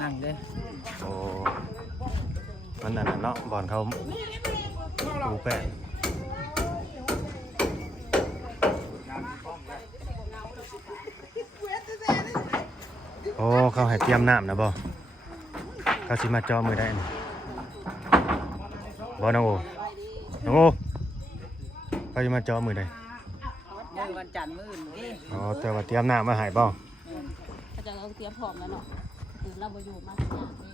นั่งเด้โอ้มันนั่นเนาะบอลเขาปูแป้งโอ้เขาให้เตรียมน้ำนะบ่เขาสิมาจ่อมือได้บ่น้องโอเขาสิมาจ่อมือได้มื้อวันจันทร์มื้ออื่นนี่อ๋อแต่ว่าเตรียมน้ำมาให้บ่เขาจะเตรียมพร้อมแล้วเนาะคือเราบ่อยู่มาสักอย่างนี่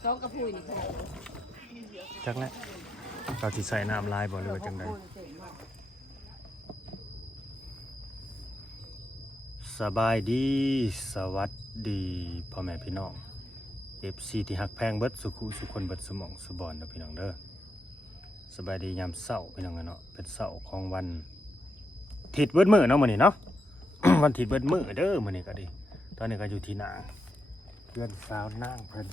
เขากระพุ้ยนี่ค่ะจักแล้วเขาสิใส่น้ำลายบ่หรือว่าจังไดสบายดีสวัสดีพ่อแม่พี่น้อง FC ที่ฮักแพงเบิดสุขุสุคนเบิดสมองสุบอนนะพี่น้องเด้อสบายดียามเช้าพี่น้องเนาะเป็นเช้าของวันอาทิตย์เบิดมื้อเนาะมื้อนี้เนาะ วันอาทิตย์เบิดมื้อเด้อมื้อนี้ก็ดีตอนนี้ก็อยู่ที่นาเพื่อนสาวนางเพิ่น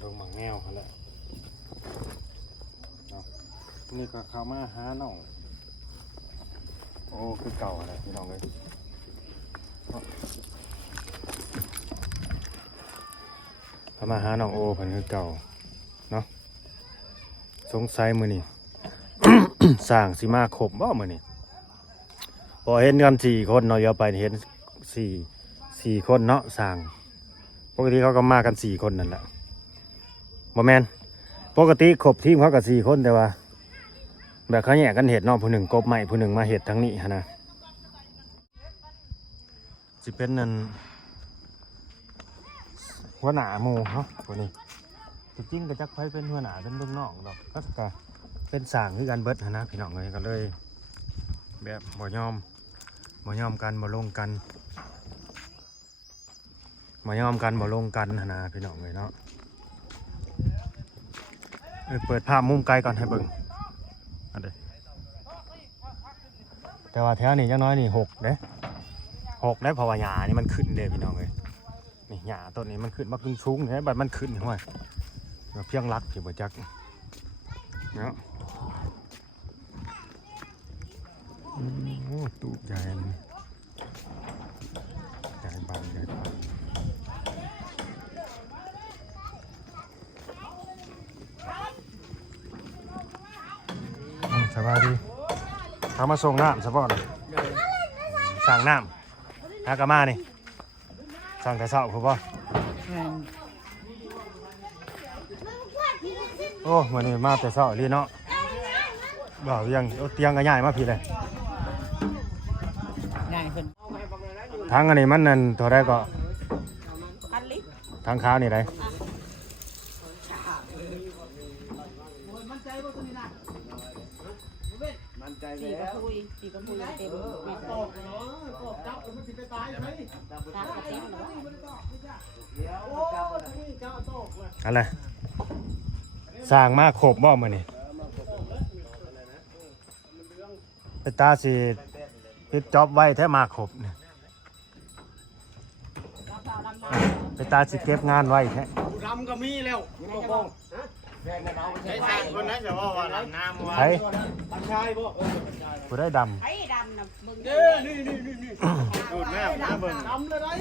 ลงหมังแนวเขาแหละนี่ก็เข้ามาหาน้องโอ้คือเก่าอะไรพี่น้องเลยเข้ามาหาน้องโอเพิ่นคือเก่าเนาะสงสัยมื้อนี้ สร้างสิมาครบบ่มื้อนี้พอเห็นกัน4คนเนาะอย่าไปเห็น4คนเนาะสร้างปกติเขาก็มากัน4คนนั่นแหละบ่แม่นปกติครบทีมเขากับ4คนแต่ว่าแบบเขาแยกกันเห็ดเนาะผู้หนึ่งกบใหม่ผู้หนึ่งมาเห็ดทั้งนี้ฮะนะสิเป็นนั่นหัวหน้าหมู่เนาะตัวนี้จริงก็จักไผเป็นหัวหน้าเป็นลูกน้องดอกก็เป็นสร้างคือกันเบิดฮะนะพี่น้องเลยก็เลยแบบบ่ยอมกันบ่ลงกันบ่ลงกันฮะนะพี่น้องเลยเนาะเปิดภาพมุมไกลก่อนให้เบิ่งอันเดแต่ว่าแถวนี้จังน้อยนี่6เด้เพราะว่าหญ้านี่มันขึ้นเด้พี่น้องเอ้ยนี่หญ้าต้นนี้มันขึ้นมาขึ้นสูงเด้บัดมันขึ้นห้วยเพียงรักที่บ่จักเนาะโอ้ตูบใหญ่เลยใหญ่บางสบายดีเขามาส่งน้ำสปอร์ตสั่งน้ำฮากามานี่สั่งแต่เช้าคือป่ะโอ้วันนี้มาแต่เช้าลีเนาะบ่าวยังเตียงก็ใหญ่มาพี่เลยง่ายขึ้นทางอันนี้มันนั่นเท่าไรก็ทางขาวนี่ไรสี่กระพุ้ยเต็มอะไรสร้างมาครบบ่มานี่ไปตาสิปิดจ็อบไว้แท้มาครบเนี่ยไปตาสิเก็บงานไว้แท้ดำก็มีแล้วใช้สร้างคนนั้นจะว่าดำน้ำว่าชายบ่กูได้ดำไอ้ดำนะมึงนี่ดูดน้ำเบิ่งดำเลยได้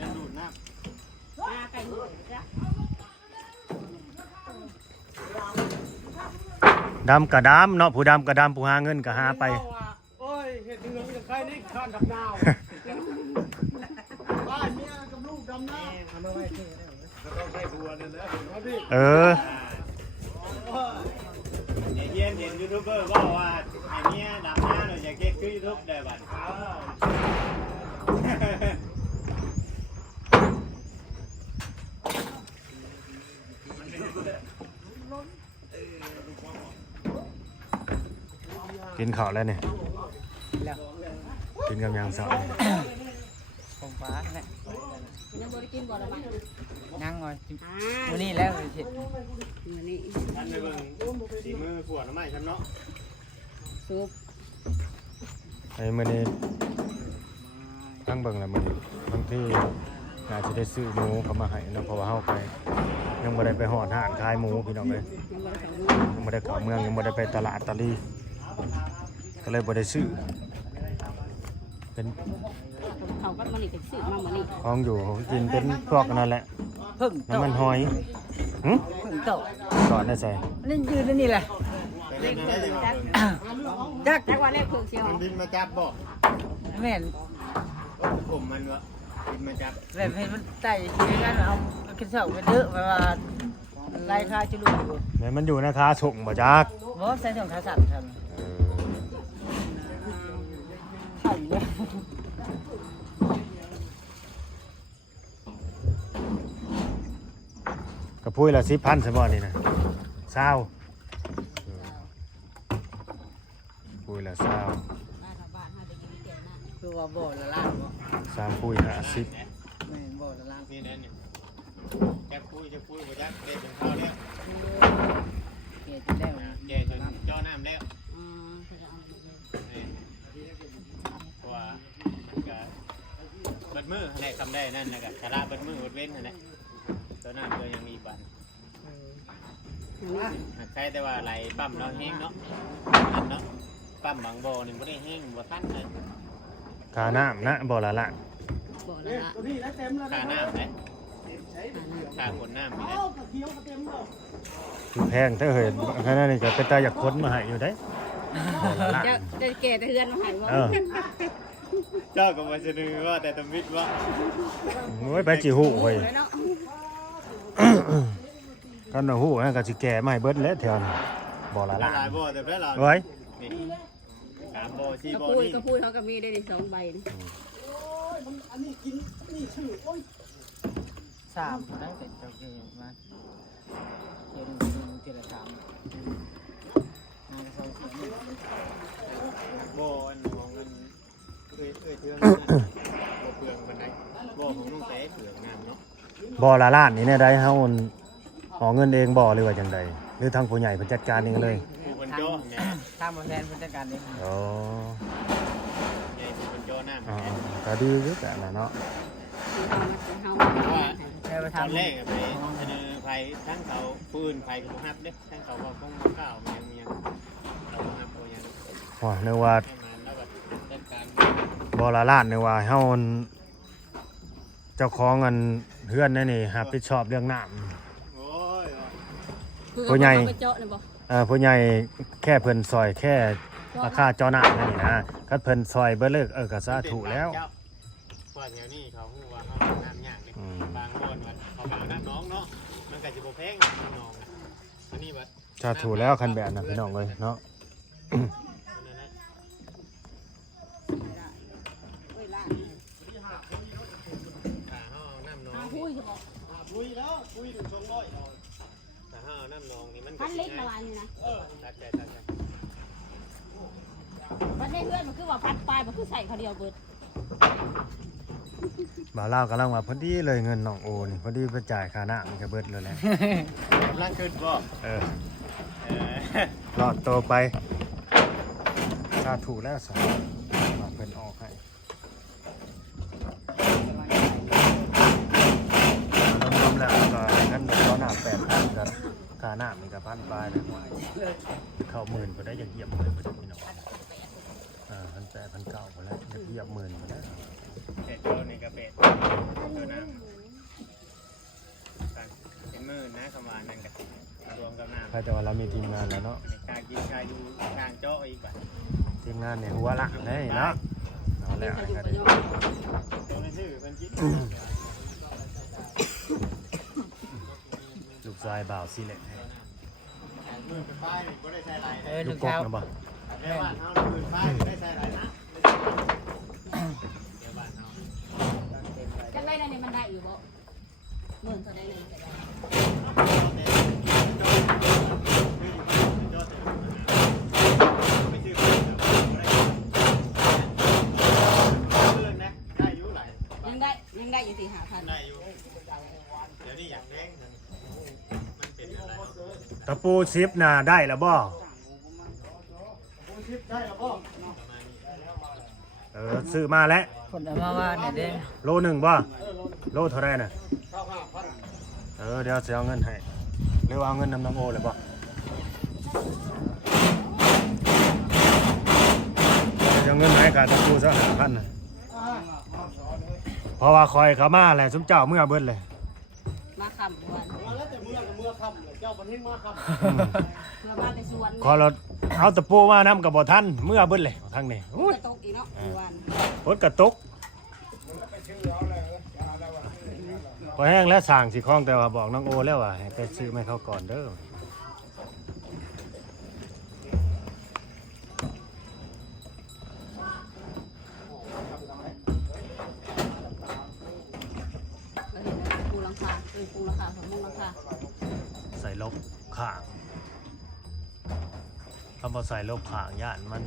ยังดูดน้ำไก่จ้ะดำกระดำเนาะผู้ดำกระดำผู้หาเงินกะหาไปโอ้ยเห็ดเหลืองจะใครนี่ข้านดับดาวบ้านเมียกับลูกดำน้ำทำอะไรที่แล้วต้องใช้บัวเลยนะเย็นยูทูบเบอร์บอกว่าไอ้เนี้ยดำหน้าหน่อยอยากเก็ตคือยูทูบได้บัดกินข้าวแล้วเนี่ยกินกับยางสาวของฟ้าแหละยังบ่ได้กินบ่ละมั้งนั่งหน่อยวันนี้แล้วเห็ดมื้อนี้อันนี้เบิ่งสีมือขวดน้ำไม้ฉันเนาะซุปไอ้มื้อนี้ตั้งเบิ่งแล้วมื้อนี้บางทีน่าจะได้ซื้อหมูเข้ามาให้เนาะเพราะว่าเฮาไป ยังบ่ได้ไปหอดห้านขายหมูพี่น้องเลยยังบ่ได้เข้าเมืองยังบ่ได้ไปตลาดตะลีก็เลยบ่ได้ซื้อเป็น เขาก็มานี่เป็นสื่อมาเหมือนนี่ ของอยู่กินเป็นพวกนั่นแหละ เพิ่งโต น้ำมันหอยหึ เพิ่งโต สอนได้ใส่ นี่ยืนนี่แหละ เล่นได้เลย จัก แต่ว่าเลขเพิ่งเชียว มันบินมาจับบ่ แม่น ผมมันวะบินมาจับ แบบเห็นมันไต่ขี้กันเอาขึ้นเสาไปเด้อไปว่าไล่ค่าจุลุอยู่ แม่นมันอยู่นะคะส่งบ่จัก บ่ใส่ถุงขาสั่นครับไข่เนี่ย กระพุ้ยละ10,000ซะบ่นี่นะ20พุ้ยละ20 บ้านชาวบ้านห้าไปกินแก่น่ะ คือว่าบ่ละล่างบ่ 3พุ้ย50 แม่นบ่ละล่าง นี่นั่นเนี่ยจะคุยบ่จักเล่นเป็นข้าวแล้ว เกจะได้ แย่จนจ่อน้ำแล้ว เขาจะเอาไปเลย เพราะว่าก็เบิดมือให้คำได้นั่นนะก็ชะลาเบิดมือเบิดเว้นนั่นแหละตัวน้ำตัวยังมีปันใช่แต่ว่าไหลปั๊มเราแห้งเนาะนั่นเนาะปั๊มบางบ่อนี่บ่ได้แห้งบ่ทันเลย ค่าน้ำนะบ่ละละ บอกแล้วละ ค่าน้ำเลยค่าคนน้ำมีนะ แพงถ้าเห็นขนาดนี้ก็เป็นตาอยากค้นมาให้อยู่ได้บ่ละละ จะแก่แต่เฮือนมาหายว่า เออ เจ้าก็มาเสนอว่าแต่ตำวิทย์ว่า โอ้ยไปจิหู้เฮ้ยกันว่าหู้นั่นก็สิแก่มาให้เบิดแล้วแถวนี้บ่ละ ห ละ ลายบ่อแต่ได้เรา ไว้ นี่3บ่อ4 ก็ บ่อ พูด นี่ ก็พูดเขาก็มีได้2ใบนี่ สามได้แต่เจ้าคือมาเจรจา3นายก็เสีย บ่ออันของเงินเอ้ยเทืองนั่นน่ะบ่เปลืองปานใดบ่อของน้องเต้เปลืองงามเนาะ บ่ละล้านนี่แน่ได้เฮาออกเงินเองบ่หรือว่าจังใดหรือทางผู้ใหญ่เพิ่นจัดการเองเลย ผู้บรรโจแม่ ทำมาแทนผู้จัดการเอง อ๋อ ใหญ่ผู้บรรโจน้ำ อ๋อ แม่ ก็ดีอยู่แต่ละเนาะ ได้ไป ตอน ทำ แรกไปเสนอไผทั้งเขาปืนไผกับบ่ฮับเด้ทั้งเขาก็คงข้าวยังเราบ่ฮับบ่ยัง ว่านึกว่า ให้มันแล้วก็จัดการ บ่ละล้านนึกว่าเฮาเจ้าของอันเฮือนนั่นนี่รับผิดชอบเรื่องน้ำ โอ้ย ผู้ใหญ่ ไปเจาะเลยบ่ ผู้ใหญ่แค่เพิ่นซอยแค่ราคาเจอน้ำนั่นนี่นะก็เพิ่นซอยเบิดเลยก็สาธุแล้ว ว่าแถวนี้เขาฮู้ว่าเฮาน้ำยากเลยบางบ่อนว่าเขาหาน้ำน้องเนาะมันก็สิบ่แพงน้ำน้องอันนี้บัด สาธุแล้วคันแบบนั้นพี่น้องเลยเนาะ ขาห้องน้ำน้อง พูดบอก คุยแล้วคุยถึง200ขาห้องน้ำน้องนี่มัน พันเล็กละวันนี่นะ ตัดใจ วันนี้เพื่อนมันคือว่าพัดปลายมันคือใส่เขาเดียวเบิด บ่าวลาวกำลังว่าพอดีเลยเงินน้องโอนี่พอดีไปจ่ายค่าน้ำนี่ก็เบิดเลยแหละ กำลังขึ้นบ่ เออ เออ รอดโตไปสาธุแล้วสาธุว่าเพิ่นออกให้รวมๆแล้วก็เงินต่อหน้า8,000กับค่าน้ำนี่ก็1,000 บาทเลยเข้าหมื่นบ่ได้อย่างเหยียบหมื่นบ่ได้พี่น้อง1,800 1,900บ่แล้วจะเหยียบหมื่นบ่แล้ว เป็ดตัวนี้ก็เป็ดตัวน้ำเป็นหมื่นนะคำว่านั่นก็รวมกับน้ำ ใครแต่ว่าเรามีทีมงานแล้วเนาะ กากินกาอยู่กลางเจาะอีกบัด ทีมงานเนี่ยหัวละเลยเนาะเอาแล้ว เขาอยู่ ก็ ก็ ได้ ยอม ตัวนี้ชื่อเป็นคิด ลูกชายบ่าวสิแหละ หมื่นเป็นป้ายก็ได้ใช้หลาย ลู ลู ก กก เช้า นะบ่ เดี๋ยวบ้านเฮาหมื่นป้ายได้ใช้หลายนะเดี๋ยวบ้านเฮา จังไรนั่นนี่มันได้อยู่บ่หมื่นเท่าใดเลย ยังได้อยู่4-5,000 ตะปูซิปน่ะได้แล้วบ่ซื้อมาแล้ว คนเอามาว่าเนี่ยเด้ โลหนึ่งบ่โลเท่าไรน่ะ เดี๋ยวจะเอาเงินให้หรือว่าเอาเงินนำน้องโอเลยบ่จะเอาเงินให้การตะปูซะ5,000น่ะเพราะว่าคอยเขามาแหละสมเจ้าเมื่อเบิดเลย มาคำวัน แล้วแต่เมื่อค่ำเลยเจ้าประเทศมาค่ำ เพื่อมาแต่สวน ขอเราเอาตะปูมานํกับบ่ทันเมื่อเบิดเลยทางนี้ กระตกอีกเนาะวัน ฝนกระตกพอแห้งแล้วสั่งสิคล้องแต่ว่าบอกน้องโอแล้วว่าให้ไปซื้อให้เขาก่อนเด้อ เราเห็นแล้วปูหลังคาปูหลังคาสมมุติหลังคา ใส่ลบข้างคำว่าใส่ลบข้างย่านมัน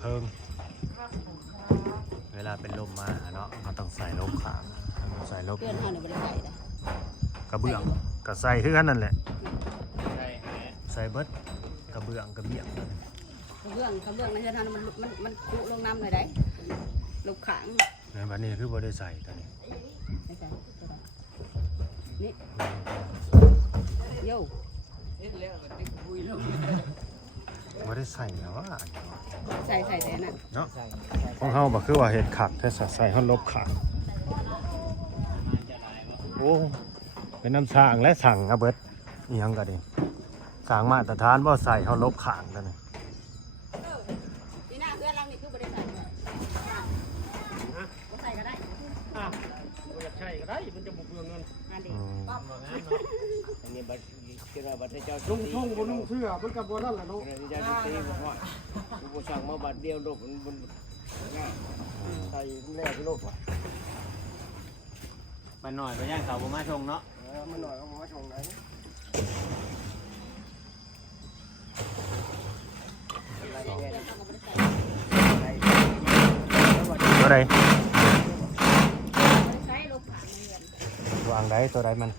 เพิ่งเวลาเป็นลมมาเนาะมันต้องใส่ลบข้างใส่ลบ เพื่อนเฮาเนี่ยบ่ได้ใส่นะ กระเบื้องก็ใส่คือกันนั่นแหละ ใช่ฮะ ใส่เบิดกระเบื้องกระเบี้ยง กระเบื้องในเฮือนเฮามันคุลงน้ำหน่อยได้ลบขัง ในวันนี้คือบ่ได้ใส่ตอนนี้ ไม่ใส่นี่โย่ บ่ได้ใส่แล้วว่า ใส่แต่นั่น เนาะของเฮาบ่คือว่าเฮ็ดขักแค่ใส่เฮาลบข้าง มันจะลายบ่ โอ้เป็นน้ำสร้างและสั่งเอาเบิดอีหยังก็ดีสร้างมาตรฐานบ่ใส่เฮาลบข้างนั่นนี่ นี่หน้าเพื่อนเรานี่คือบ่ได้ใส่บ่ใส่ก็ได้ อยากใช่ก็ได้มันจะบุกเบืองเงิน อันนี้ อืม บ่งามเนาะ อันนี้บัตรที่เราบัตรให้เจ้า นุ่งทุ่งบนนุ่งเสื้อมันกับโบนั่นแหละเนาะ ที่เจ้าตีบอกว่าผู้สั่งมาบัตรเดียวโลกมันใส่แน่ที่โลกว่ะ มันหน่อยไปย่างเขาบ่มาชงเนาะ มันหน่อยเอามาชงไหน ตัวใด ใช้ลบขังเงิน วางได้ตัวใดมัน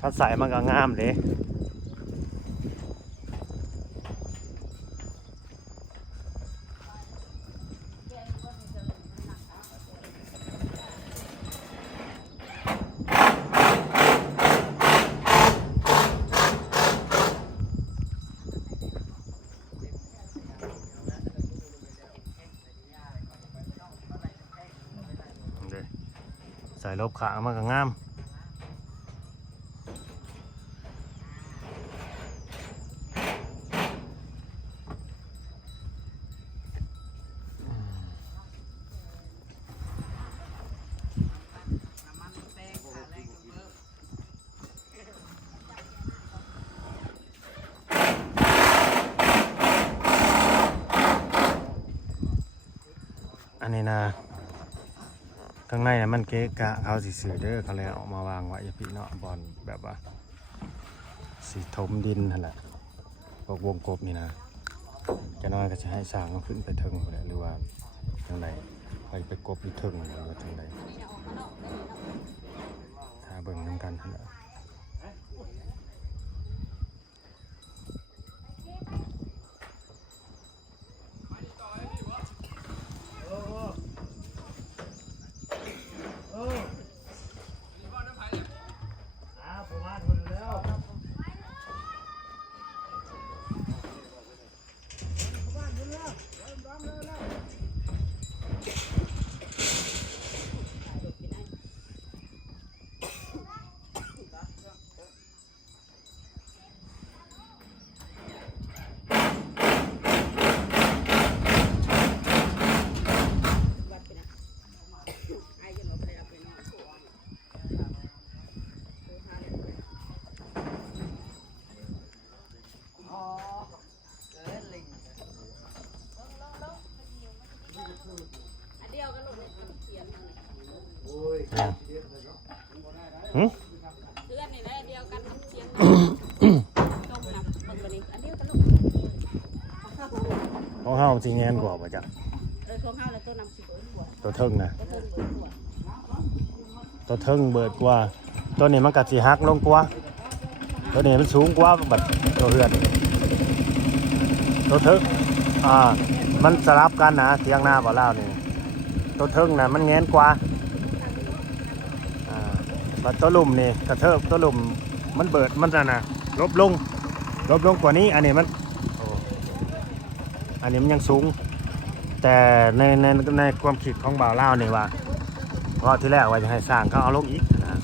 ถ้าใส่มันก็งามเลยใส่ลบขามันก็งาม อันนี้นะข้างในนะมันเก๊กะเขาสิซื้อเด้อเขาเลยเอามาวางไว้อย่าพี่เนาะบอลแบบว่าสีถมดินนั่นแหละพวกวงกบนี่นะจะน้อยก็จะให้สร้างมันขึ้นไปเทิงหรือว่าทางใดไปกบอยู่เทิงหรือว่าทางใดถ้าเบิ่งนำกันนั่นแหละวัดไปนะไอ้ยันเราไปได้รับไปนอนอันเดียวกันลูกเนี่ยเขียนมาเพื่อนนี่แหละเดียวกันเขียนจมน้ำมันตัวนี้อันเดียวกันลูก ของเฮาสิแงนกว่าบ่จ้ะ ของเฮาแล้วตัวน้ำสิบหัว ตัวเทิงนะ ตัวเทิงหัว ตัวเทิงเบิดกว่าตัวนี้มันก็สิหักลงกว่าตัวนี้มันสูงกว่าบัดตัวเฮือน ตัวเทิงมันสลับกันนะเทียงหน้าบ่เล่านี่ตัวเทิงน่ะมันแง้นกว่าบัดตัวลุ่มนี่กระเทิบตัวลุ่มมันเบิดมันน่ะลบลงกว่านี้อันนี้มันอันนี้มันยังสูงแต่ในความคิดของบ่าวเล่านี่ว่าเพราะที่แรกว่าจะให้สร้างเขาเอาลงอีกนะ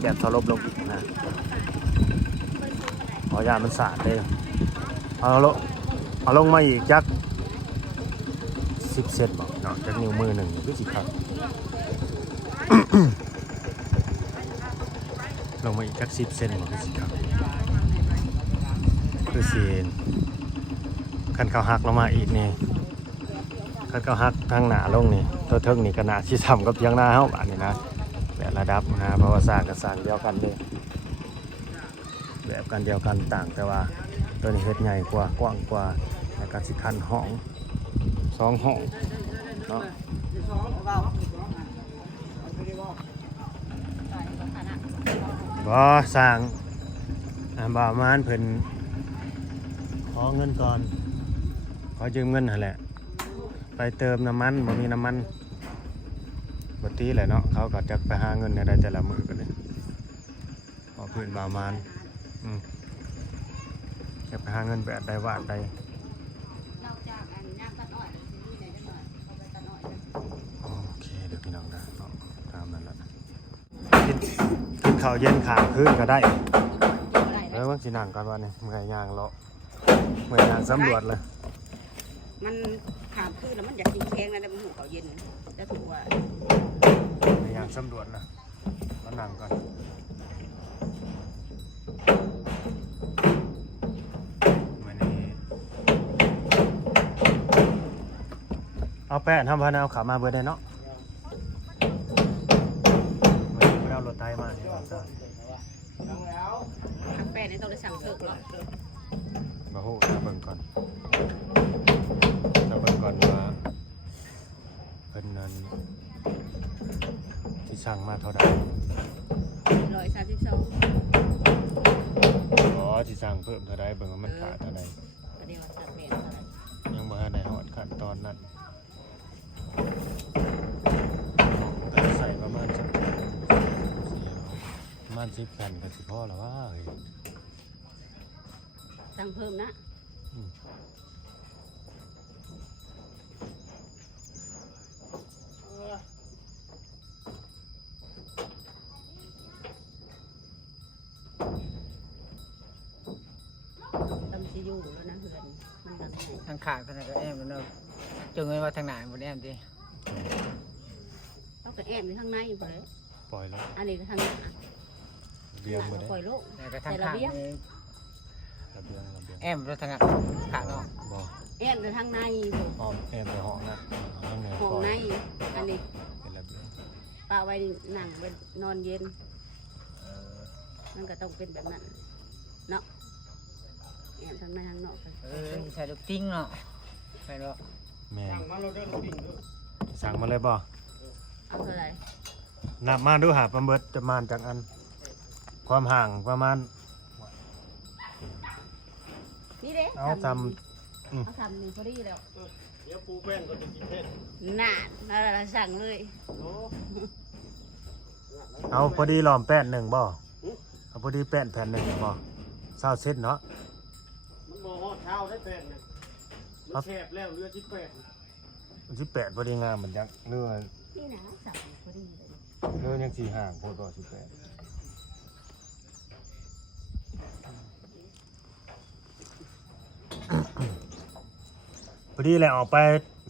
แบบทลบลงอีกนะพอยามันสาดเลยเอาลงมาอีกจัก10 เซนบอกเนาะจากนิ้วมือหนึ่งหรือ10 ครับ ลงมาอีกจัก10 เซนบอกหรือ10 ครับคือเสียนคันเขาหักลงมาอีกนี่คันเขาหักทางหนาลงนี่ตัวเทิงนี่ก็น่าสิทำกับเพียงหน้าเฮาอันนี้นะแบบระดับนะเพราะว่าสร้างกับสร้างเดียวกันเลยแบบกันเดียวกันต่างแต่ว่าตัวนี้เฮ็ดใหญ่กว่ากว้างกว่าแล้วก็สิคันห้อง2 ห้องเนาะบ่สร้างบ่าวมานเพิ่นขอเงินก่อนขอยืมเงินนั่นแหละไปเติมน้ำมันบ่มีน้ำมันบ่ตีแหละเนาะเขาก็จะไปหาเงินได้แต่ละมื้อกันเลยขอเพิ่นบ่าวมานจะไปหาเงินแบบใดวาดใด เราจากอันย่างตัดอ้อยนี่ไหนจะหน่อยเอาไปตัดอ้อย โอเคเดี๋ยวพี่น้องนะเนาะตามนั้นแหละกินข้าวเย็นข้ามคืนก็ได้แล้วว่าสินั่งกันวันนี้เมื่อยย่างเลาะเมื่อยย่างสำรวจเลย มันขามขึ้นแล้วมันอยากกินแข็งนะแต่มันหูเขาเย็นจะถูกว่า เมื่อยย่างสำรวจนะมานั่งก่อนวันนี้เอาแป้นทำพันเอาขามาเบอร์ได้เนาะวันนี้ไม่ได้เอารถไถมาที่ว่าจะ ทำแป้งนี่ต้องได้สั่งเสิร์ฟหรอก มาหูจะเบิ่งก่อนว่าเพิ่นนั้นที่สั่งมาเท่าใด 132 อ๋อที่สั่งเพิ่มเท่าใดเบิ่งว่ามันขาดเท่าใด ประเดี๋ยวสั่งแป้ง ยังบ่ทันได้ฮอดขั้นตอนนั้นใส่ประมาณสักประมาณ10 แผ่นก็สิพอแล้วว่าเฮ้ย สั่งเพิ่มนะตำซียูแล้วนะเพื่อนมันดังไง ทางขาดขนาดก็แอมมันเนาะจงเงินว่าทางไหนบนแอมดิ เขาก็แอบอยู่ข้างในอยู่เลย ปล่อยแล้ว อันนี้ก็ทางหน้า เบียงบ่ได้ ปล่อยโลก แล้วก็ทางขาดนี่ ระเบียง แอมแล้วทางขาดเนาะ บ่ แอบอยู่ทางใน อ้อมแอบในห้องนะห้องใน ห้องในอันนี้ เป็นระเบียง ป้าไว้หนังเป็นนอนเย็นมันก็ต้องเป็นแบบนั้นเนาะแอบทางในทางนอกกัน ใส่ลูกติ้งเนาะใส่เนาะ แม่น สั่งมาเราได้ลูกดิ่งด้วย สั่งมาเลยบ่ เอาเท่าไหร่ นับมาดูหาประเมินจะมาจากอันความห่างประมาณ นี่เด้ เอาท เอาทำนี่พอดีแล้ว เดี๋ยวปูแป้งก็จะกินเพชร น่าเราสั่งเลย โอ้ เอาพอดีหลอมแป้นหนึ่งบ่เอาพอดีแป้นแผ่นหนึ่งบ่เศร้าเส้นเนาะ มันบ่ฮอดเช้าได้แป้งเนี่ยมันแคบแล้วเรือที่แป้ง 18พอดีงามเหมือนยังเรือ นี่นะสั่งพอดีเลย เรือยัง4ห่างโพดบ่18พอดีแหละออกไป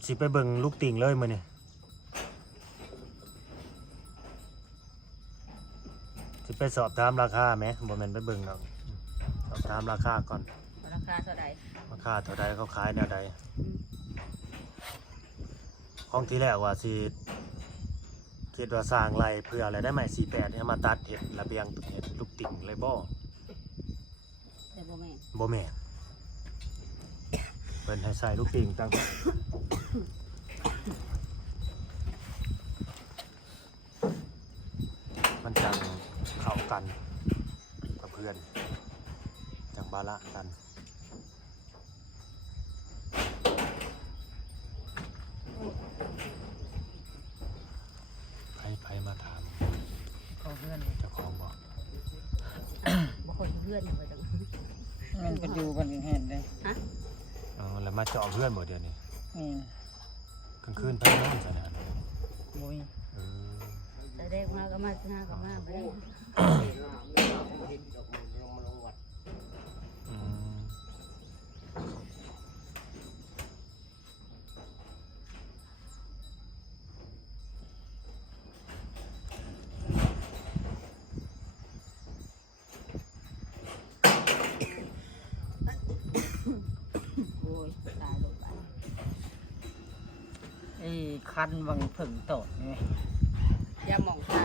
สิไปเบิ่งลูกติ่งเลยมื้อนี้สิไปสอบถามราคาไหมบ่แม่นไปเบิ่งหรอกสอบถามราคาก่อน ราคาเท่าไหร่ ราคาเท่าใดเขาขายแนวใดของที่แรกว่าสิคิดว่าสร้างไรเพื่ออะไรได้ไหม48เนี่ยมาตัดเห็ดระเบียงเห็ดลูกติ่งเลยบ่ แต่บ่แม่น บ่แม่นเพิ่นให้ใส่ลูกติ่งตั้งมันจังเข้ากันกับเพื่อนจังบาละกัน พื่อนไปจัง มันก็อยู่กันเห็นเลย อ๋อแล้วมาเจาะเพื่อนบ่เดี๋ยวนี้ นี่ กลางคืนไปนอนซะนะ บุย เออ แต่เด็กมาก็มาหน้าก็มาไปได้ อืม โอ้ยตายลงไป ไอ้คันวังผึ่งโตดนี่ ยาหมองตา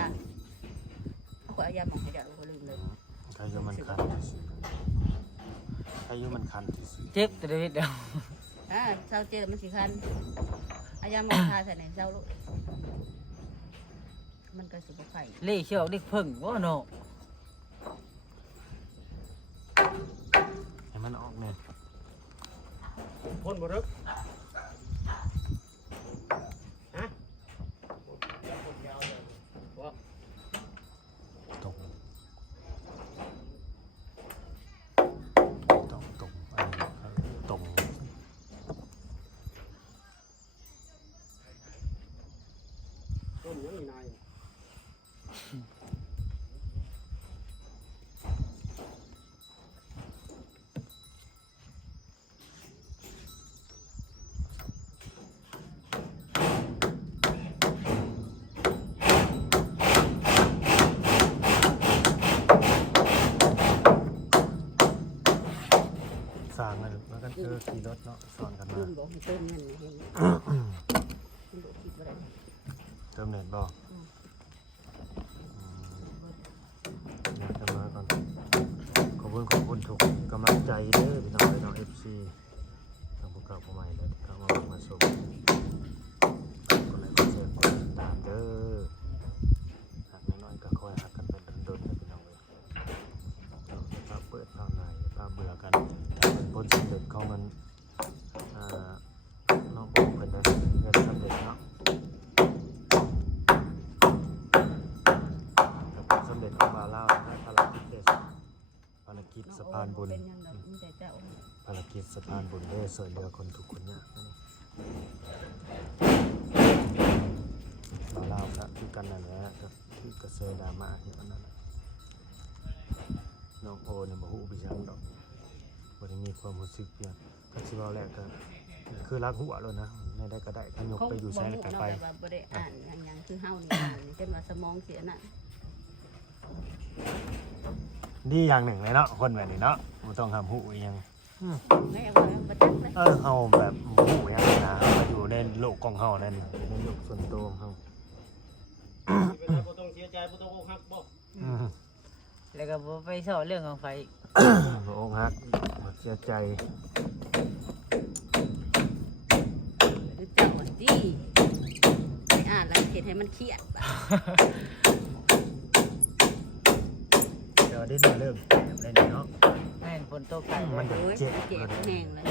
เอาขวดยาหมองให้เดี๋ยวเราลืมเลย ใครอยู่มันคันที่สุดใครอยู่มันคันที่สุด เจ็บแต่เดียว เศร้าเจ็บมันสิคันเอายาหมองทาใส่ไหนเศร้าลูกมันก็สิบไข่ เล่เชี่ยวเล็กผึ่งว่าโน ให้มันออกเนี่ย พ่นบ่รึกฮะ ตกตกอันนี้ตก ต้นยังอีนาย สร้างเลยแล้วก็ขี่รถเนาะสอนกัน ลื มาม บอกให้เติมเงินนะเห็นไหมมันดูคิดว่าอะไร เติมเน็ตบ่เดี๋ยวจะมาก่อนขอบคุณทุกกำลังใจเด้อพี่น้องน้อง FC ทางพวกเก่าพวกใหม่เลยที่เข้ามาชมคนไหนก็เชิญกดติดตามเด้อหากน้อยๆก็คอยหักกันเป็นดนๆนะพี่น้องเลยถ้าเปิดเท่าไหร่ถ้าเบื่อกันถ้าเป็นผลสำเร็จของมันน้องบอกเพิ่นนะเงินสำเร็จเนาะสำเร็จของบาล่าภารกิจเดชภารกิจสะพานบุญ เป็นยังไงมีแต่เจ้า ภารกิจสะพานบุญได้ช่วยเหลือคนทุกคนเนี่ยบาล่าครับคือกันนั่นแหละครับคือกระเซดราม่าที่มันนั่นน้องโอเนี่ยบ่ฮู้ไปจังดอกบ่ได้มีความรู้สึกเพียงถ้าสิเว้าแรกก็คือรักหัวแล้วนะในได้ก็ได้ขยกไปอยู่ใช้กันไป แบบบ่ได้อ่านอย่างคือเฮานี่อ่านจนว่าสมองเสียน่ะ ดีอย่างหนึ่งเลยเนาะคนแบบนี้เนาะบ่ต้องทำหูอีหยัง แม่ว่าบ่จักเลย เฮาแบบบ่หูอีหยังนะเฮามาอยู่ในโลกของเฮานั่นน่ะในโลกส่วนตัวของเฮา เป็นไรบ่ต้องเสียใจบ่ต้องอกหักบ่ แล้วก็บ่ไปสอนเรื่องของไฟ บ่อกหักบ่เสียใจ คือเจ้าอ่ะติไปอ่านแล้วเฮ็ดให้มันเครียดบ่ เดี๋ยวได้เริ่มแบบได้เนาะ แม่นฝนตกไก่ มัน โอ้ย เจ็บ เจ็บแห้งเลย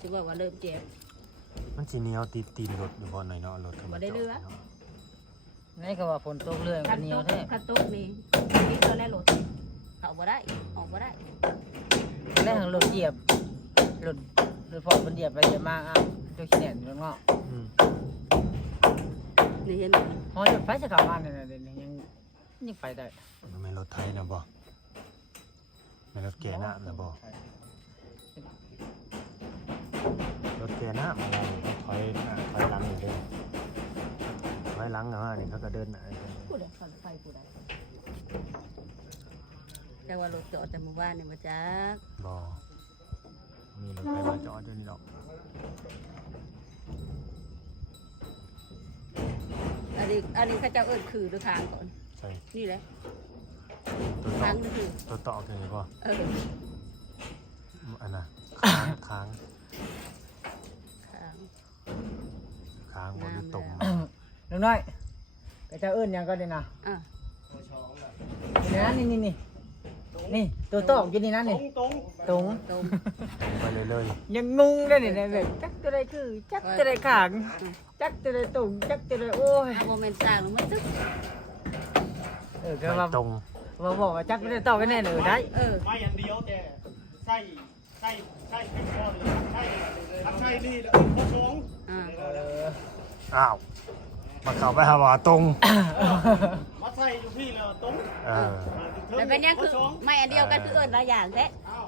สิว่าเริ่มเจ็บ มันสิเหนียวติดตีนรถอยู่บ่หน่อยเนาะรถธรรม บ่ได้ ดา เรือ นี่ก็ว่าฝนตกเรื่องกันเหนียวแท้ คันตกนี่นี่ตอนแรกรถเข้าบ่ได้ออกบ่ได้ แล้วทางรถเหยียบรถพอมันเหยียบไปเหยียบมาเจ้าขี้แหน่รถเงาะ อืม นี่เห็น ฮอดไฟจะเข้ามาเนี่ยเดี๋ยวนี้ยังไปได้ มันไม่รถไทยนะบ่ไม่รถแกน้ำนะบ่รถแกน้ำอะไรถอยหน้าถอยหลังอยู่เด้ถอยหลังนะฮะนี่เขาก็เดินหน้า กูได้เข้าไฟกูได้แต่ว่ารถจอดแต่เมื่อวานนี่มาจัก บ่มีรถไฟมาจอดอยู่นี่ดอก อันนี้เขาเจ้าเอิ้นคือดูทางก่อน ใช่ นี่แหละ ตัวต่ ทา อง นี่คือ ตัวต่อกันบ่ อันน่ะค้าง ทาง บ่ได้ตรง ลุงน้อยก็จะเอิ้นหยังก็ได้นะ อ่ะ นี่ตัวตอกอยู่นี่นะ ตร นี่ งตรง ตรง ตรง ไปเลย ยังงงได้นี่นะแบบจักตัวใดคือจักตัวใดขางจักตัวใดตรงจักตัวใดโอ้ย เอาโมเมนต์สร้างลงมาตึ๊ก ก็ ไม่ ว่า ตรง บอกว่าจักไม่ได้ต่อกันแน่เลยได้ ไม่อย่างเดียวแต่ใส่เป็นก้อนเลยใช่นี่แล้วพอสอง อ้าวมาเข้าไปหาว่าตรง มาใส่อยู่พี่แล้วตรง เออ แล้วเป็นยังคือไม่อันเดียวกันคือเอิ้นหลายอย่างแท้ อ้าว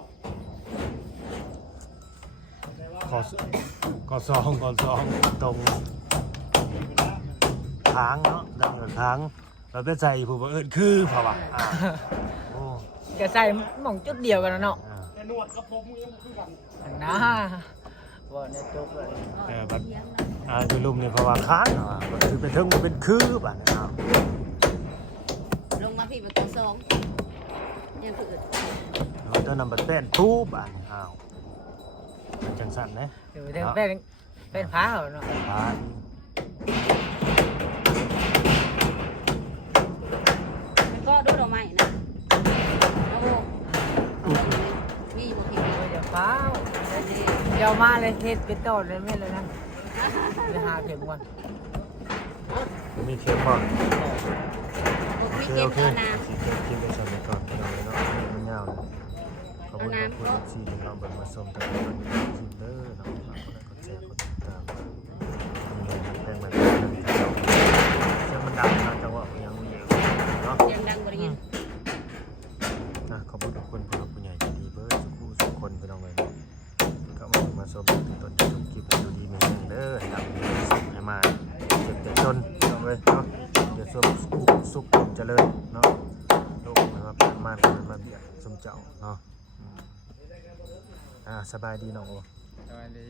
ขอซองตรงทางเนาะดังเหมือนทางเราไปใส่ผู้บ่เอิ้นคือเพราะว่าโอ้ ก็ใส่หม่องจุดเดียวกันนะเนาะ แต่หนวดกับผมยังคือกัน นะบ่ได้จบเลย แต่บัดอยู่ลุมนี่เพราะว่าค้างอ่ะมันคือเป็นเทิงมันเป็นคือบัดนี้อ้าว ลงมาพี่ประตูสองยังคืออื่น เราจะนำบัดเป็นทูบบัดนี้อ้าวเป็นจังซั่นเด้ เดี๋ยวเป็นผ้าเหรอเนาะ ทาง มันก็ดูดอกไม้นะโอ้มีบ่พี่ อย่าฟ้าวเดี๋ยวมาเลยเฮ็ดเป็นต้นเลยไม่เลยนะไปหาเข็มก่อน มีเข็มบ่ บ่มี โอ เก็บ เค เอาน้ สิเก็บกินไปซั่นไปก่อนพี่น้องเนาะมันยาวเลยขอบคุณที่เราเบิ่งมาชมกันเด้อเนาะกดแชร์กดติดตามแป้งมันมันดังทางจังหวะยังมีเนาะ ำเสียงดังบ่ได้ยิน ขอบคุณทุกคนผู้ใหญ่ใจดีเบิร์ดทุกคนไปน้องเลยก็มาชมต้นจนคลิปดูดีมีแรงเด้อดังให้มาเจ็บแต่จนน้องเลยเนาะเดี๋ยวส่วนสุขเจริญเนาะโลกนะครับมาเบียดสมเจ้าเนาะสบายดีน้องโอ สวัสดี